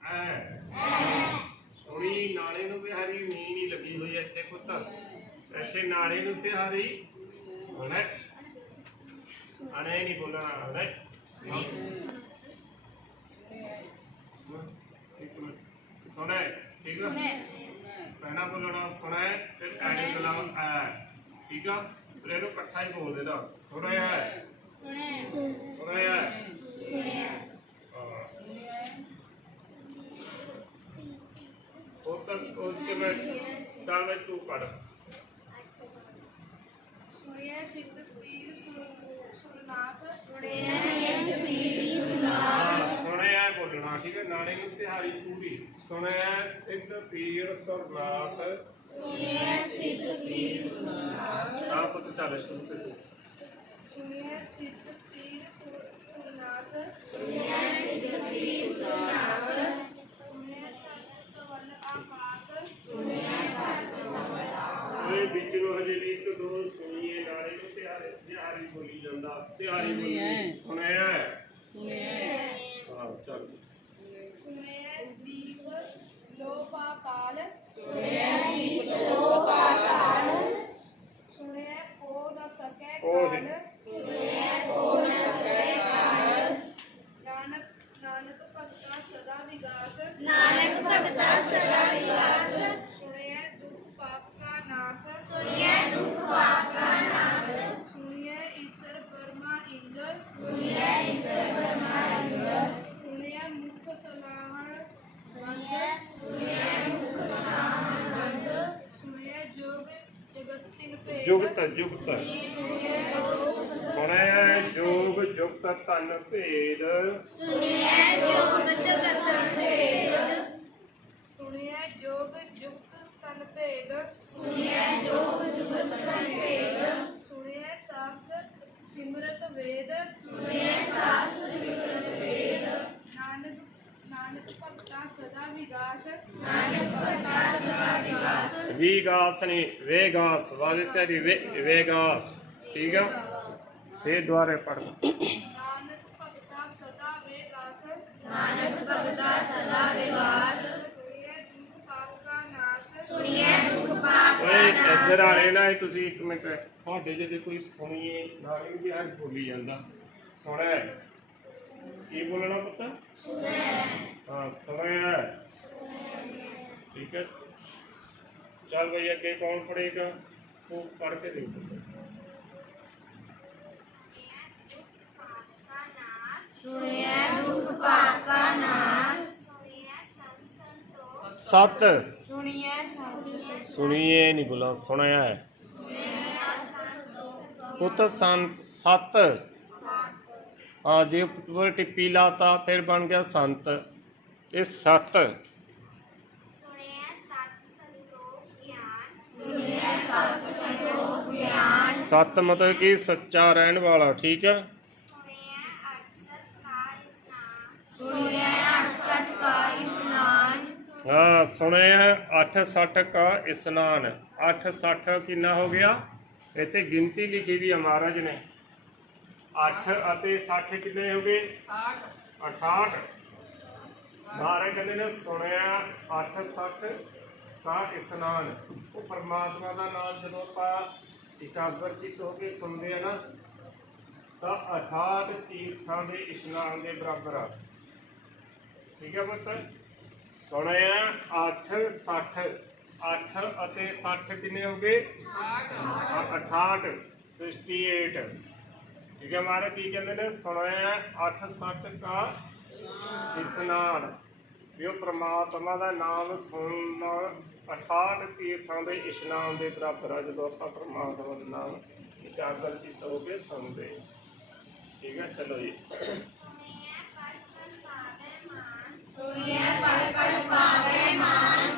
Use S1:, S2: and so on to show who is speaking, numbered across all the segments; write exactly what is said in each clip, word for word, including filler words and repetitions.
S1: ਐ ਸੁਣੀ ਨਾਲੇ ਨੂੰ ਬਿਹਾਰੀ ਨੀ ਨਹੀਂ ਲੱਗੀ ਹੋਈ ਇੱਥੇ ਪੁੱਤ ਇੱਥੇ ਨਾਲੇ ਨੂੰ ਸਿਹਾਰੀ ਹੁਣ ਅਣੇ ਨਹੀਂ ਬੋਲਣਾ ਹੈ ਇੱਕ ਮਿੰਟ ਸੁਣੇ ਠੀਕ ਹੈ ਪਹਿਲਾਂ ਬੋਲਣਾ ਸੁਣੇ ਫਿਰ ਐਡ ਕਲਾਮ ਐ ਠੀਕ ਆ ਫਿਰ ਇਹਨੂੰ ਇਕੱਠਾ ਹੀ ਬੋਲ ਦੇਦਾ ਸੁਣਿਆ ਸੁਣਿਆ ਸੁਣਿਆ ਸੁਣਿਆ ਉਹ ਤੱਕ ਉਹਦੇ ਵਿੱਚ ਚੱਲ ਵੇ ਤੂੰ ਪੜ
S2: ਸੁਣਿਆ ਸਿੱਧ ਪੀਰ ਸੁਰਨਾਥ ਸੁਣਿਆ ਸਿੱਧ ਪੀਰ ਸੁਰਨਾਥ
S1: ਸੁਣਿਆ ਬੋਲਣਾ ਠੀਕ ਹੈ ਨਾਲੇ ਨੂੰ ਸਿਹਾਰੀ ਪੂਰੀ ਸੁਣਿਆ ਸਿੱਧ ਪੀਰ ਸੁਰਨਾਥ
S2: ਸੁਣਿਆ ਸਿੱਧ ਪੀਰ ਸੁਰਨਾਥ
S1: ਆਪ ਤੋਂ ਚੱਲ ਸ਼ੁਰੂ ਤੇ
S2: ਸੁਣਿਆ ਸਿੱਧ ਪੀਰ ਸੁਰਨਾਥ ਸੁਣਿਆ ਸਿੱਧ ਪੀਰ ਸੁਰਨਾਥ ਸੁਣਿਆ ਧਰਤ ਵੱਲ ਆਕਾਸ਼ ਸੁਣਿਆ ਧਰਤ ਵੱਲ ਆਕਾਸ਼
S1: ਇਹ ਵਿੱਚ ਨੂੰ ਹਜੇ ਵੀ ਇੱਕ ਦੋ ਸੁਣੀਏ ਨਾਲੇ ਨੂੰ ਸਿਹਾਰੀ ਸਿਹਾਰੀ ਬੋਲੀ ਜਾਂਦਾ ਸਿਹਾਰੀ ਬੋਲੀ ਸੁਣਿਆ
S2: ਸੁਣਿਆ
S1: ਹਾਂ ਚੱਲ
S2: ਸੁਣਿਆ ਦੀਪ ਲੋਪਾ ਕਾਲ
S3: ਸੁਣਿਆ ਦੀਪ ਲੋਪਾ ਕਾਲ
S2: ਸੁਣਿਆ ਕੋ ਨ ਸਕੇ
S1: ਉਹ
S2: ਕਾਲ
S3: ਸੁਣਿਆ ਕੋ ਨ ਸਕੇ ਕਾਲ
S2: ਨਾਨਕ ਨਾਨਕ ਭਗਤਾ ਸਦਾ ਵਿਗਾਸ
S3: ਨਾਨਕ ਭਗਤਾ ਸਦਾ ਵਿਗਾਸ
S2: ਸੁਣਿਆ ਦੁਖ ਪਾਪ ਕਾ ਨਾਸ
S3: ਸੁਣਿਆ ਦੁਖ ਪਾਪ ਕਾ ਨਾਸ
S2: ਸੁਣਿਆ ਈਸ਼ਰ ਬਰਮਾ ਇੰਦਰ
S3: ਸੁਣਿਆ ਈਸ਼ਰ ਬਰਮਾ ਇੰਦਰ
S2: ਸੁਣਿਆ ਮੁਖ ਸਲਾਹਣ
S3: ਸੁਣਿਆ ਸੁਣਿਆ ਮੁਖ ਸਲਾਹਣ ਬੰਦ
S2: ਸੁਣਿਆ ਜੋਗ ਜਗਤ ਤਿਨ ਭੇਦ
S1: ਜੁਗਤ ਜੁਗਤ
S2: ਸੁਣਿਆ ਜੋਗ
S1: ਸੁਣਿਆ ਜੋਗ ਜੁਗਤ ਤਨ ਭੇਦ
S3: ਸੁਣਿਆ ਜੋਗ ਜਗਤ ਭੇਦ
S2: ਸੁਣਿਆ ਜੋਗ ਜੁਗਤ ਤਨ ਭੇਦ
S3: ਸੁਣਿਆ ਜੋਗ ਜੁਗਤ ਭੇਦ
S2: ਸੁਣਿਆ ਸ਼ਾਸਤਰ ਸਿਮਰਤ ਵੇਦ
S3: ਸੁਣਿਆ ਸ਼ਾਸਤਰ ਸਿਮਰਤ ਵੇਦ
S2: ਨਾਨਕ ਨਾਨਕ ਭਗਤਾ ਸਦਾ ਵਿਗਾਸ
S3: ਨਾਨਕ ਭਗਤਾ ਸਦਾ ਵਿਗਾਸ
S1: ਵੀਗਾਸ ਨਹੀਂ ਵੇਗਾਸ ਵਾਲਿਸਰੀ ਵੇਗਾਸ ਠੀਕ ਆ ਫੇਰ ਦੁਆਰੇ ਪੜ੍ਹ
S2: ਨਾਨਕ ਭਗਤਾ ਸਦਾ ਵਿਗਾਸ
S3: ਨਾਨਕ ਭਗਤਾ ਸਦਾ ਵਿਗਾਸ
S2: ਸੁਣਿਆ ਦੁਖ ਪਾਪ ਕਾ ਨਾਸ
S3: ਸੁਣਿਆ ਦੁਖ ਪਾਪ
S1: ਓਏ
S3: ਕਾ
S1: ਇੱਧਰ
S3: ਨਾਸ
S1: ਆਏ ਨਾ ਇਹ ਤੁਸੀਂ ਇੱਕ ਮਿੰਟ ਤੁਹਾਡੇ ਜੇ ਕੋਈ ਸੁਣੀਏ ਨਾਲੇ ਵੀ ਅੱਜ ਬੋਲੀ ਜਾਂਦਾ ਸੁਣਿਆ ਕੀ ਬੋਲਣਾ ਪਤਾ ਹਾਂ ਸੁਣਿਆ ਠੀਕ ਹੈ ਚੱਲ ਭਈ ਅੱਗੇ ਕੌਣ ਪੜੇਗਾ ਤੂੰ ਪੜ੍ਹ ਕੇ ਦੇਖ
S3: ਸੁਣਿਆ ਦੁਖ ਪਾਪ ਕਾ ਨਾਸ
S1: ਸੱਤ
S2: ਸੁਣਿਆ ਸਾਧੂ
S1: ਸੁਣੀਏ ਨਹੀਂ ਬੋਲਾ ਸੁਣਿਆ ਹੈ ਪੁੱਤ ਸੰਤ ਸੱਤ ਆ ਜੇ ਉੱਪਰ ਟਿੱਪੀ ਲਾਤਾ ਫਿਰ ਬਣ ਗਿਆ ਸੰਤ ਇਹ ਸੱਤ
S3: ਸੁਣਿਆ ਸਤ ਸੰਤੋਖ ਗਿਆਨ ਸੁਣਿਆ ਸਤ ਸੰਤੋਖ ਗਿਆਨ
S1: ਸੱਤ ਮਤਲਬ ਕਿ ਸੱਚਾ ਰਹਿਣ ਵਾਲਾ ਠੀਕ ਹੈ
S3: ਸੁਣਿਆ ਅਠਸਠ ਕਾ ਇਸਨਾਨ ਸੁਣਿਆ ਅਠਸਠ ਕਾ ਇਸਨਾਨ
S1: ਹਾਂ ਸੁਣਿਆ ਅੱਠ ਸੱਠ ਕਾ ਇਸਨਾਨ ਅੱਠ ਸੱਠ ਕਿੰਨਾ ਹੋ ਗਿਆ ਇੱਥੇ ਗਿਣਤੀ ਲਿਖੀ ਵੀ ਹੈ ਮਹਾਰਾਜ ਨੇ ਅੱਠ ਅਤੇ ਸੱਠ ਕਿੰਨੇ ਹੋ ਗਏ ਅਠਾਹਠ ਮਹਾਰਾਜ ਕਹਿੰਦੇ ਨੇ ਸੁਣਿਆ ਅੱਠ ਸੱਠ ਕਾ ਇਸਨਾਨ ਉਹ ਪਰਮਾਤਮਾ ਦਾ ਨਾਮ ਜਦੋਂ ਆਪਾਂ ਇਕਾਗਰ ਚਿੱਤ ਹੋ ਕੇ ਸੁਣਦੇ ਆ ਨਾ ਤਾਂ ਅਠਾਹਠ ਤੀਰਥਾਂ ਦੇ ਇਸ਼ਨਾਨ ਦੇ ਬਰਾਬਰ ਆ ਠੀਕ ਹੈ ਪੁੱਤ ਸੁਣਿਆ ਅੱਠ ਸੱਠ ਅੱਠ ਅਤੇ ਸੱਠ ਕਿੰਨੇ ਹੋ ਗਏ ਅਠਾਹਠ ਅਠਾਸੀ ਠੀਕ ਹੈ ਮਹਾਰਾਜ ਕੀ ਕਹਿੰਦੇ ਨੇ ਸੁਣਿਆ ਅੱਠ ਸੱਠ ਕਾ ਇਸਨਾਨ ਵੀ ਉਹ ਪ੍ਰਮਾਤਮਾ ਦਾ ਨਾਮ ਸੁਣਨਾ ਅਠਾਹਠ ਤੀਰਥਾਂ ਦੇ ਇਸ਼ਨਾਨ ਦੇ ਬਰਾਬਰ ਆ ਜਦੋਂ ਆਪਾਂ ਪ੍ਰਮਾਤਮਾ ਦਾ ਨਾਮ ਇਕਾਗਰ ਚਿੱਤ ਹੋ ਕੇ ਸੁਣਦੇ ਠੀਕ ਹੈ ਚਲੋ ਜੀ
S3: ਸੁਣਿਆ ਪੜ ਪੜ ਪਾਵੇ ਮਾਨ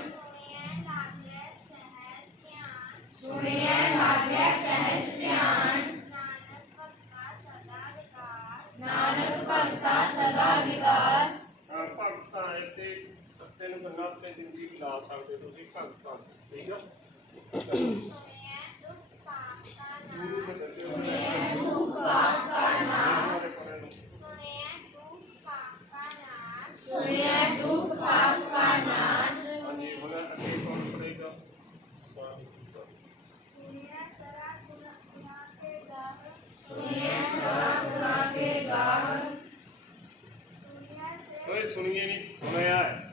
S3: ਸੁਣਿਆ ਲਾਗੇ ਸਹਿਜ ਧਿਆਨ ਨਾਨਕ ਭਗਤਾ ਸਦਾ ਵਿਗਾਸ
S1: ਭਗਤਾਂ ਇੱਥੇ ਤਿੰਨ ਬੰਦਾ ਆਪਣੇ ਜ਼ਿੰਦਗੀ ਵੀ ਲਾ ਸਕਦੇ ਤੁਸੀਂ ਭਗਤਾਂ ਠੀਕ ਆ ਗੁਰੂ ਦੇ ਦੱਸੇ ਹੋਏ
S3: ਦੁਖ ਪਾਪ ਕਾ ਨਾਸ
S1: ਸਾਰੇ ਪੜ੍ਹਨ ਨੂੰ।
S3: ਸੁਣਿਆ ਦੁਖ ਪਾਪ
S1: ਸੁਣੀਏ ਨਹੀਂ ਸੁਣਿਆ ਹੈ।